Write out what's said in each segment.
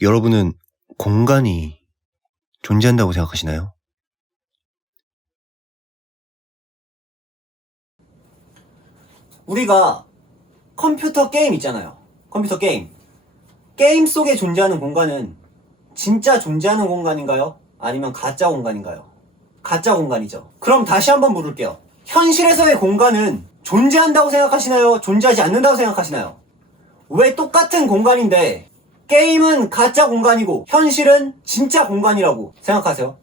여러분은 공간이 존재한다고 생각하시나요? 우리가 컴퓨터 게임 있잖아요. 컴퓨터 게임. 게임 속에 존재하는 공간은 진짜 존재하는 공간인가요? 아니면 가짜 공간인가요? 가짜 공간이죠. 그럼 다시 한번 물을게요. 현실에서의 공간은 존재한다고 생각하시나요? 존재하지 않는다고 생각하시나요? 왜 똑같은 공간인데 게임은 가짜 공간이고 현실은 진짜 공간이라고 생각하세요?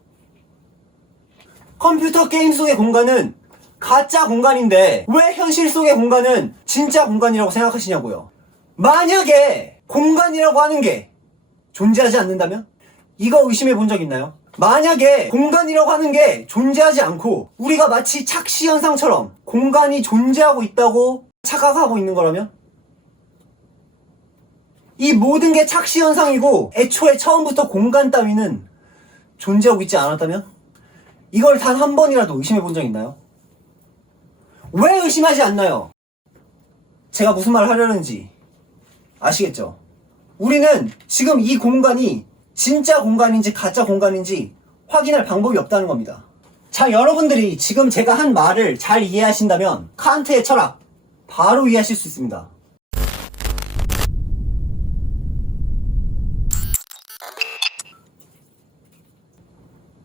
컴퓨터 게임 속의 공간은 가짜 공간인데 왜 현실 속의 공간은 진짜 공간이라고 생각하시냐고요. 만약에 공간이라고 하는 게 존재하지 않는다면? 이거 의심해 본 적 있나요? 만약에 공간이라고 하는 게 존재하지 않고 우리가 마치 착시 현상처럼 공간이 존재하고 있다고 착각하고 있는 거라면? 이 모든 게 착시 현상이고 애초에 처음부터 공간 따위는 존재하고 있지 않았다면? 이걸 단 한 번이라도 의심해 본 적 있나요? 왜 의심하지 않나요? 제가 무슨 말을 하려는지 아시겠죠? 우리는 지금 이 공간이 진짜 공간인지 가짜 공간인지 확인할 방법이 없다는 겁니다. 자, 여러분들이 지금 제가 한 말을 잘 이해하신다면 칸트의 철학 바로 이해하실 수 있습니다.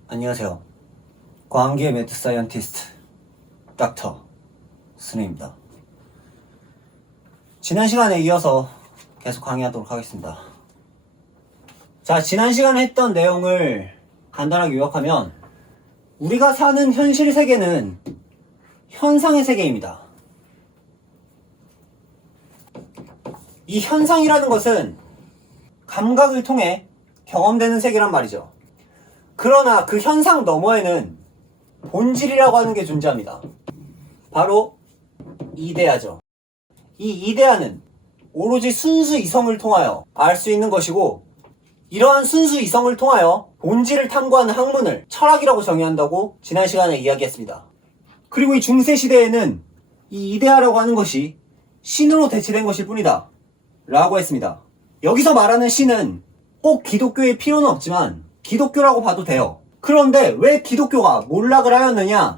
안녕하세요. 광기의 매드 사이언티스트 닥터 스네입니다. 지난 시간에 이어서 계속 강의하도록 하겠습니다. 자, 지난 시간에 했던 내용을 간단하게 요약하면 우리가 사는 현실 세계는 현상의 세계입니다. 이 현상이라는 것은 감각을 통해 경험되는 세계란 말이죠. 그러나 그 현상 너머에는 본질이라고 하는 게 존재합니다. 바로 이데아죠. 이 이데아는 오로지 순수 이성을 통하여 알 수 있는 것이고 이러한 순수 이성을 통하여 본질을 탐구하는 학문을 철학이라고 정의한다고 지난 시간에 이야기했습니다. 그리고 이 중세시대에는 이 이데아라고 하는 것이 신으로 대체된 것일 뿐이다 라고 했습니다. 여기서 말하는 신은 꼭 기독교의 필요는 없지만 기독교라고 봐도 돼요. 그런데 왜 기독교가 몰락을 하였느냐?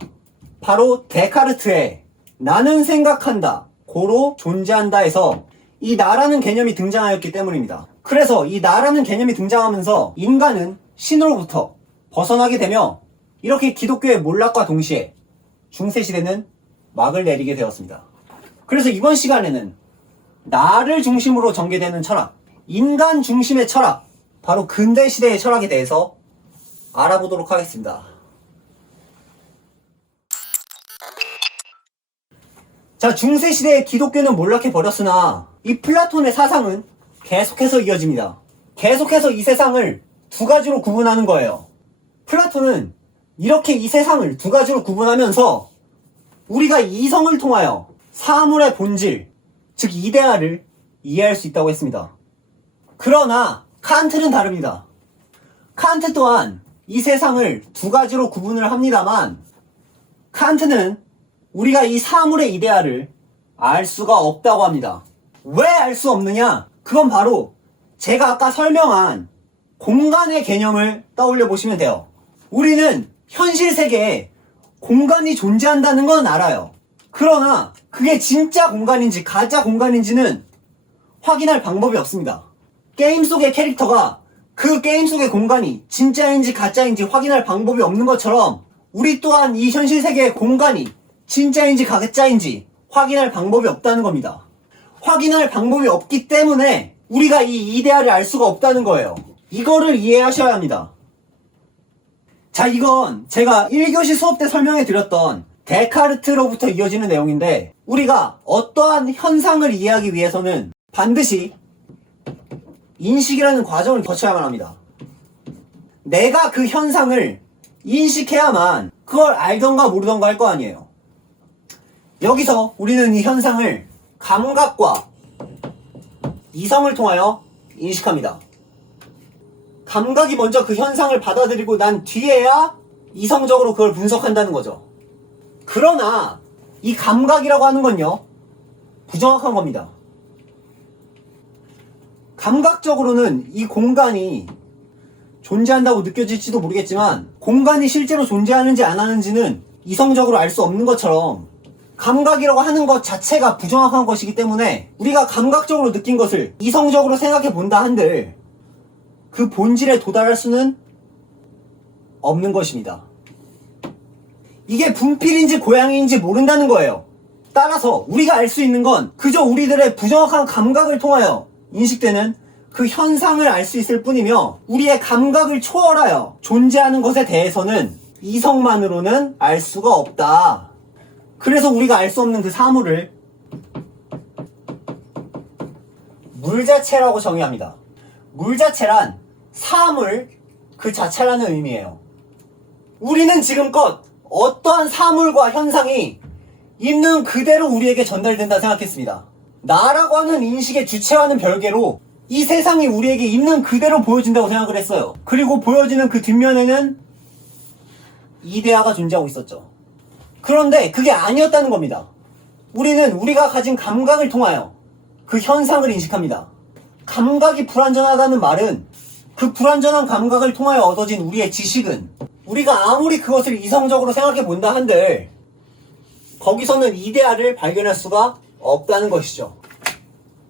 바로 데카르트의 나는 생각한다, 고로 존재한다에서 이 나라는 개념이 등장하였기 때문입니다. 그래서 이 나라는 개념이 등장하면서 인간은 신으로부터 벗어나게 되며 이렇게 기독교의 몰락과 동시에 중세시대는 막을 내리게 되었습니다. 그래서 이번 시간에는 나를 중심으로 전개되는 철학, 인간 중심의 철학, 바로 근대시대의 철학에 대해서 알아보도록 하겠습니다. 자, 중세시대의 기독교는 몰락해버렸으나 이 플라톤의 사상은 계속해서 이어집니다. 계속해서 이 세상을 두 가지로 구분하는 거예요. 플라톤은 이렇게 이 세상을 두 가지로 구분하면서 우리가 이성을 통하여 사물의 본질, 즉 이데아를 이해할 수 있다고 했습니다. 그러나 칸트는 다릅니다. 칸트 또한 이 세상을 두 가지로 구분을 합니다만 칸트는 우리가 이 사물의 이데아를 알 수가 없다고 합니다. 왜 알 수 없느냐? 그건 바로 제가 아까 설명한 공간의 개념을 떠올려 보시면 돼요. 우리는 현실 세계에 공간이 존재한다는 건 알아요. 그러나 그게 진짜 공간인지 가짜 공간인지는 확인할 방법이 없습니다. 게임 속의 캐릭터가 그 게임 속의 공간이 진짜인지 가짜인지 확인할 방법이 없는 것처럼 우리 또한 이 현실 세계의 공간이 진짜인지 가짜인지 확인할 방법이 없다는 겁니다. 확인할 방법이 없기 때문에 우리가 이 이데아를 알 수가 없다는 거예요. 이거를 이해하셔야 합니다. 자, 이건 제가 1교시 수업 때 설명해 드렸던 데카르트로부터 이어지는 내용인데 우리가 어떠한 현상을 이해하기 위해서는 반드시 인식이라는 과정을 거쳐야만 합니다. 내가 그 현상을 인식해야만 그걸 알던가 모르던가 할 거 아니에요. 여기서 우리는 이 현상을 감각과 이성을 통하여 인식합니다. 감각이 먼저 그 현상을 받아들이고 난 뒤에야 이성적으로 그걸 분석한다는 거죠. 그러나 이 감각이라고 하는 건요, 부정확한 겁니다. 감각적으로는 이 공간이 존재한다고 느껴질지도 모르겠지만 공간이 실제로 존재하는지 안 하는지는 이성적으로 알 수 없는 것처럼 감각이라고 하는 것 자체가 부정확한 것이기 때문에 우리가 감각적으로 느낀 것을 이성적으로 생각해 본다 한들 그 본질에 도달할 수는 없는 것입니다. 이게 분필인지 고양이인지 모른다는 거예요. 따라서 우리가 알 수 있는 건 그저 우리들의 부정확한 감각을 통하여 인식되는 그 현상을 알 수 있을 뿐이며 우리의 감각을 초월하여 존재하는 것에 대해서는 이성만으로는 알 수가 없다. 그래서 우리가 알 수 없는 그 사물을 물자체라고 정의합니다. 물자체란 사물 그 자체라는 의미예요. 우리는 지금껏 어떠한 사물과 현상이 있는 그대로 우리에게 전달된다 생각했습니다. 나라고 하는 인식의 주체와는 별개로 이 세상이 우리에게 있는 그대로 보여진다고 생각을 했어요. 그리고 보여지는 그 뒷면에는 이데아가 존재하고 있었죠. 그런데 그게 아니었다는 겁니다. 우리는 우리가 가진 감각을 통하여 그 현상을 인식합니다. 감각이 불완전하다는 말은 그 불완전한 감각을 통하여 얻어진 우리의 지식은 우리가 아무리 그것을 이성적으로 생각해 본다 한들 거기서는 이데아를 발견할 수가 없다는 것이죠.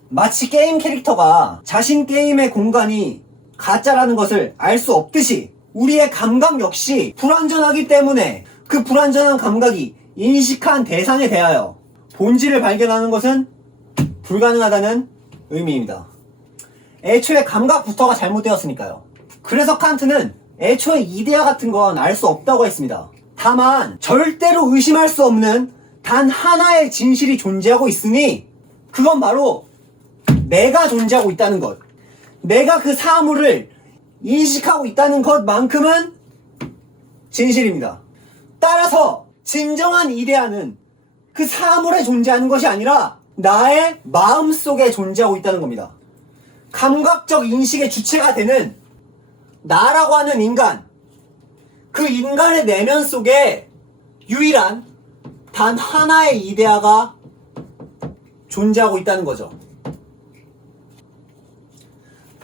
마치 게임 캐릭터가 자신 게임의 공간이 가짜라는 것을 알 수 없듯이 우리의 감각 역시 불완전하기 때문에 그 불완전한 감각이 인식한 대상에 대하여 본질을 발견하는 것은 불가능하다는 의미입니다. 애초에 감각부터가 잘못되었으니까요. 그래서 칸트는 애초에 이데아 같은 건 알 수 없다고 했습니다. 다만 절대로 의심할 수 없는 단 하나의 진실이 존재하고 있으니 그건 바로 내가 존재하고 있다는 것. 내가 그 사물을 인식하고 있다는 것만큼은 진실입니다. 따라서 진정한 이데아는 그 사물에 존재하는 것이 아니라 나의 마음속에 존재하고 있다는 겁니다. 감각적 인식의 주체가 되는 나라고 하는 인간, 그 인간의 내면 속에 유일한 단 하나의 이데아가 존재하고 있다는 거죠.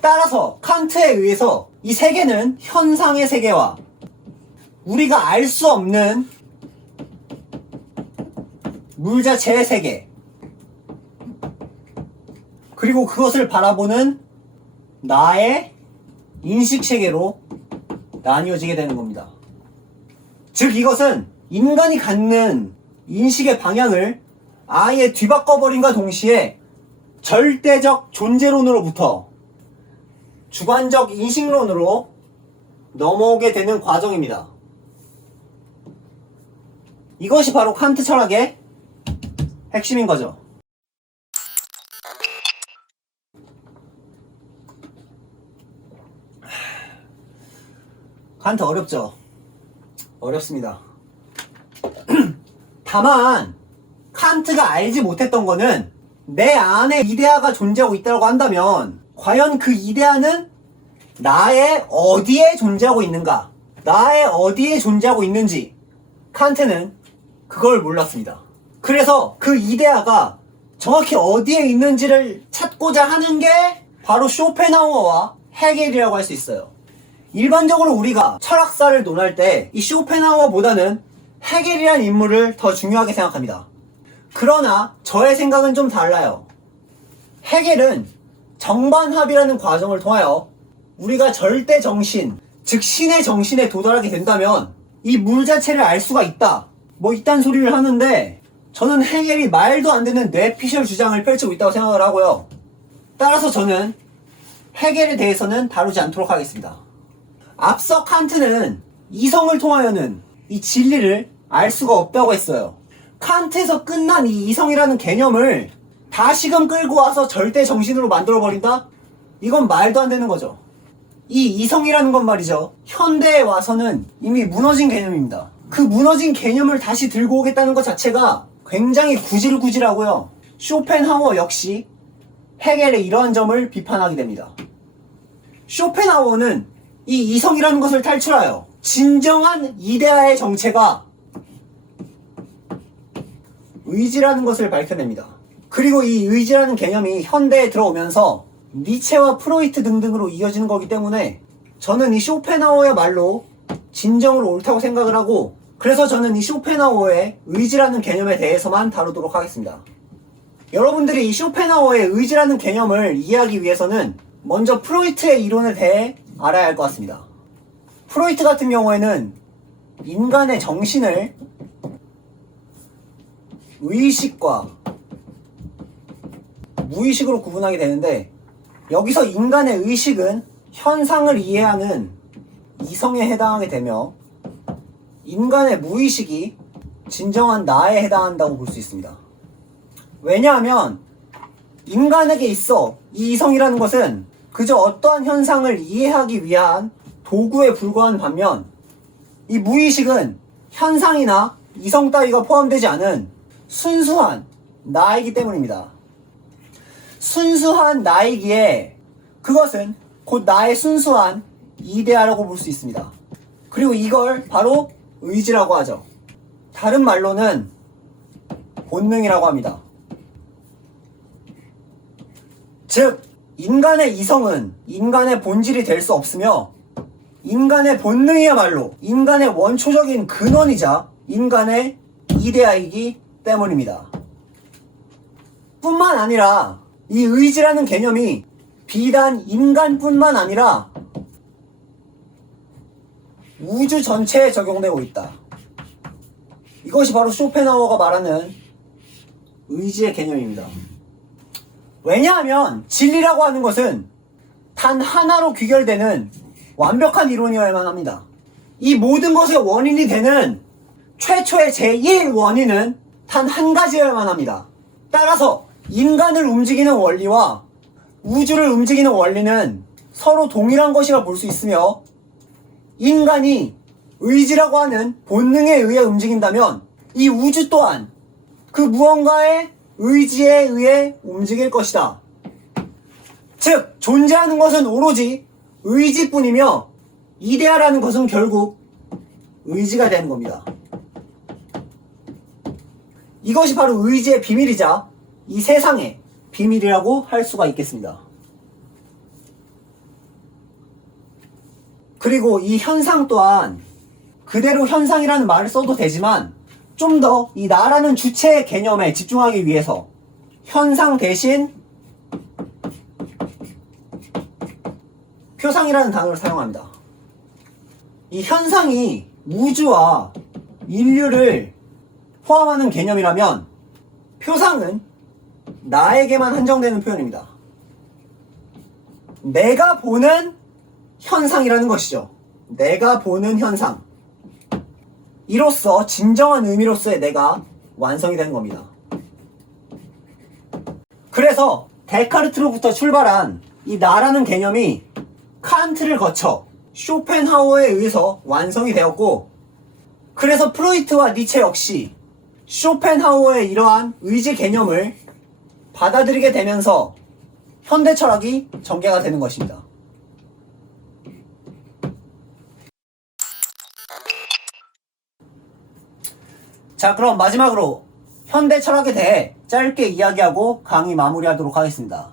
따라서 칸트에 의해서 이 세계는 현상의 세계와 우리가 알 수 없는 물 자체의 세계, 그리고 그것을 바라보는 나의 인식 세계로 나뉘어지게 되는 겁니다. 즉 이것은 인간이 갖는 인식의 방향을 아예 뒤바꿔버림과 동시에 절대적 존재론으로부터 주관적 인식론으로 넘어오게 되는 과정입니다. 이것이 바로 칸트 철학의 핵심인 거죠. 칸트 어렵죠? 어렵습니다. 다만 칸트가 알지 못했던 거는 내 안에 이데아가 존재하고 있다고 한다면 과연 그 이데아는 나의 어디에 존재하고 있는가? 나의 어디에 존재하고 있는지 칸트는 그걸 몰랐습니다. 그래서 그 이데아가 정확히 어디에 있는지를 찾고자 하는 게 바로 쇼펜하우어와 헤겔이라고 할 수 있어요. 일반적으로 우리가 철학사를 논할 때 이 쇼펜하우어보다는 헤겔이라는 인물을 더 중요하게 생각합니다. 그러나 저의 생각은 좀 달라요. 헤겔은 정반합이라는 과정을 통하여 우리가 절대 정신, 즉 신의 정신에 도달하게 된다면 이 물 자체를 알 수가 있다, 뭐 이딴 소리를 하는데 저는 헤겔이 말도 안 되는 뇌피셜 주장을 펼치고 있다고 생각을 하고요. 따라서 저는 헤겔에 대해서는 다루지 않도록 하겠습니다. 앞서 칸트는 이성을 통하여는 이 진리를 알 수가 없다고 했어요. 칸트에서 끝난 이 이성이라는 개념을 다시금 끌고 와서 절대 정신으로 만들어버린다? 이건 말도 안 되는 거죠. 이 이성이라는 건 말이죠, 현대에 와서는 이미 무너진 개념입니다. 그 무너진 개념을 다시 들고 오겠다는 것 자체가 굉장히 구질구질하고요. 쇼펜하우어 역시 헤겔의 이러한 점을 비판하게 됩니다. 쇼펜하우어는 이 이성이라는 것을 탈출하여 진정한 이데아의 정체가 의지라는 것을 밝혀냅니다. 그리고 이 의지라는 개념이 현대에 들어오면서 니체와 프로이트 등등으로 이어지는 거기 때문에 저는 이 쇼펜하우어의 말로 진정으로 옳다고 생각을 하고, 그래서 저는 이 쇼펜하우어의 의지라는 개념에 대해서만 다루도록 하겠습니다. 여러분들이 이 쇼펜하우어의 의지라는 개념을 이해하기 위해서는 먼저 프로이트의 이론에 대해 알아야 할 것 같습니다. 프로이트 같은 경우에는 인간의 정신을 의식과 무의식으로 구분하게 되는데, 여기서 인간의 의식은 현상을 이해하는 이성에 해당하게 되며, 인간의 무의식이 진정한 나에 해당한다고 볼 수 있습니다. 왜냐하면 인간에게 있어 이 이성이라는 것은 그저 어떠한 현상을 이해하기 위한 도구에 불과한 반면, 이 무의식은 현상이나 이성 따위가 포함되지 않은 순수한 나이기 때문입니다. 순수한 나이기에 그것은 곧 나의 순수한 이데아라고 볼 수 있습니다. 그리고 이걸 바로 의지라고 하죠. 다른 말로는 본능이라고 합니다. 즉, 인간의 이성은 인간의 본질이 될 수 없으며, 인간의 본능이야말로 인간의 원초적인 근원이자 인간의 이데아이기 때문입니다. 뿐만 아니라 이 의지라는 개념이 비단 인간뿐만 아니라 우주 전체에 적용되고 있다. 이것이 바로 쇼펜하우어가 말하는 의지의 개념입니다. 왜냐하면 진리라고 하는 것은 단 하나로 귀결되는 완벽한 이론이어야만 합니다. 이 모든 것의 원인이 되는 최초의 제1원인은 단 한 가지여야만 합니다. 따라서 인간을 움직이는 원리와 우주를 움직이는 원리는 서로 동일한 것이라 볼 수 있으며, 인간이 의지라고 하는 본능에 의해 움직인다면 이 우주 또한 그 무언가의 의지에 의해 움직일 것이다. 즉, 존재하는 것은 오로지 의지뿐이며 이데아라는 것은 결국 의지가 되는 겁니다. 이것이 바로 의지의 비밀이자 이 세상의 비밀이라고 할 수가 있겠습니다. 그리고 이 현상 또한 그대로 현상이라는 말을 써도 되지만, 좀 더 이 나라는 주체의 개념에 집중하기 위해서 현상 대신 표상이라는 단어를 사용합니다. 이 현상이 우주와 인류를 포함하는 개념이라면, 표상은 나에게만 한정되는 표현입니다. 내가 보는 현상이라는 것이죠. 내가 보는 현상. 이로써 진정한 의미로서의 내가 완성이 되는 겁니다. 그래서 데카르트로부터 출발한 이 나라는 개념이 칸트를 거쳐 쇼펜하우어에 의해서 완성이 되었고, 그래서 프로이트와 니체 역시 쇼펜하우어의 이러한 의지 개념을 받아들이게 되면서 현대 철학이 전개가 되는 것입니다. 자, 그럼 마지막으로 현대 철학에 대해 짧게 이야기하고 강의 마무리하도록 하겠습니다.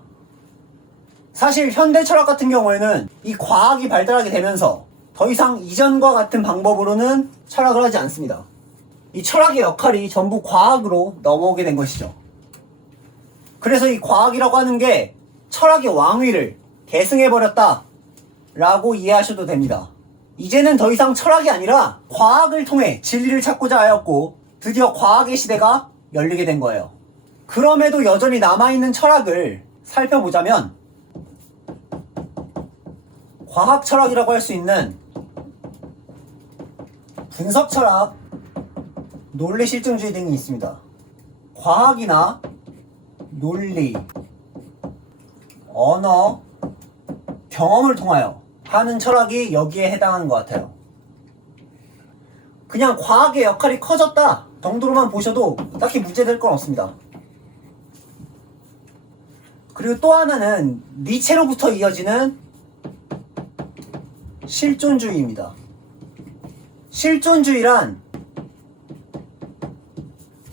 사실 현대 철학 같은 경우에는 이 과학이 발달하게 되면서 더 이상 이전과 같은 방법으로는 철학을 하지 않습니다. 이 철학의 역할이 전부 과학으로 넘어오게 된 것이죠. 그래서 이 과학이라고 하는 게 철학의 왕위를 계승해버렸다 라고 이해하셔도 됩니다. 이제는 더 이상 철학이 아니라 과학을 통해 진리를 찾고자 하였고, 드디어 과학의 시대가 열리게 된 거예요. 그럼에도 여전히 남아있는 철학을 살펴보자면, 과학 철학이라고 할 수 있는 분석 철학, 논리 실증주의 등이 있습니다. 과학이나 논리, 언어, 경험을 통하여 하는 철학이 여기에 해당하는 것 같아요. 그냥 과학의 역할이 커졌다 정도로만 보셔도 딱히 문제될 건 없습니다. 그리고 또 하나는 니체로부터 이어지는 실존주의입니다. 실존주의란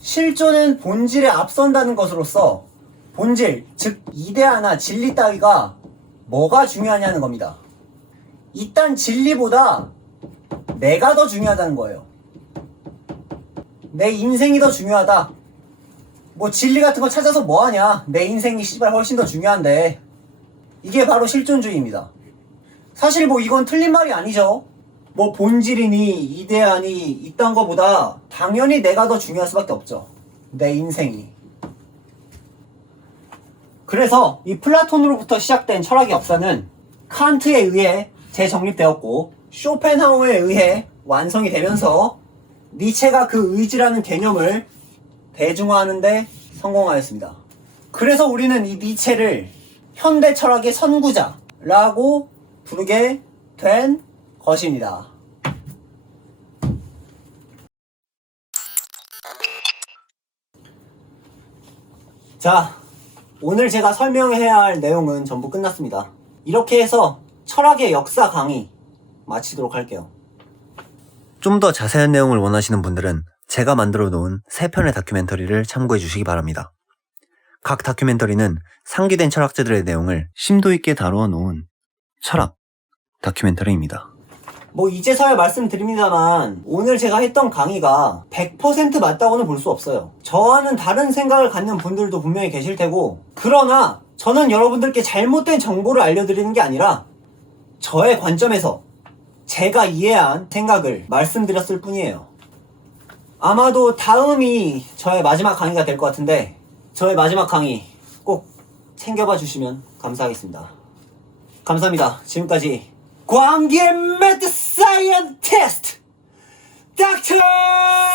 실존은 본질에 앞선다는 것으로서 본질, 즉 이데아나 진리 따위가 뭐가 중요하냐는 겁니다. 일단 진리보다 내가 더 중요하다는 거예요. 내 인생이 더 중요하다. 뭐 진리 같은 거 찾아서 뭐하냐. 내 인생이 씨발 훨씬 더 중요한데. 이게 바로 실존주의입니다. 사실 뭐 이건 틀린 말이 아니죠. 뭐 본질이니 이데아니 이딴 거보다 당연히 내가 더 중요할 수밖에 없죠. 내 인생이. 그래서 이 플라톤으로부터 시작된 철학의 역사는 칸트에 의해 재정립되었고 쇼펜하우어에 의해 완성이 되면서 니체가 그 의지라는 개념을 대중화하는 데 성공하였습니다. 그래서 우리는 이 니체를 현대 철학의 선구자라고 부르게 된 것입니다. 자, 오늘 제가 설명해야 할 내용은 전부 끝났습니다. 이렇게 해서 철학의 역사 강의 마치도록 할게요. 좀 더 자세한 내용을 원하시는 분들은 제가 만들어 놓은 3편의 다큐멘터리를 참고해 주시기 바랍니다. 각 다큐멘터리는 상기된 철학자들의 내용을 심도 있게 다루어 놓은 철학 다큐멘터리입니다. 뭐 이제서야 말씀드립니다만 오늘 제가 했던 강의가 100% 맞다고는 볼 수 없어요. 저와는 다른 생각을 갖는 분들도 분명히 계실 테고, 그러나 저는 여러분들께 잘못된 정보를 알려드리는 게 아니라 저의 관점에서 제가 이해한 생각을 말씀드렸을 뿐이에요. 아마도 다음이 저의 마지막 강의가 될 것 같은데 저의 마지막 강의 꼭 챙겨봐 주시면 감사하겠습니다. 감사합니다. 지금까지 광기의 매드 사이언티스트 닥터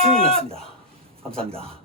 승이었습니다. 감사합니다.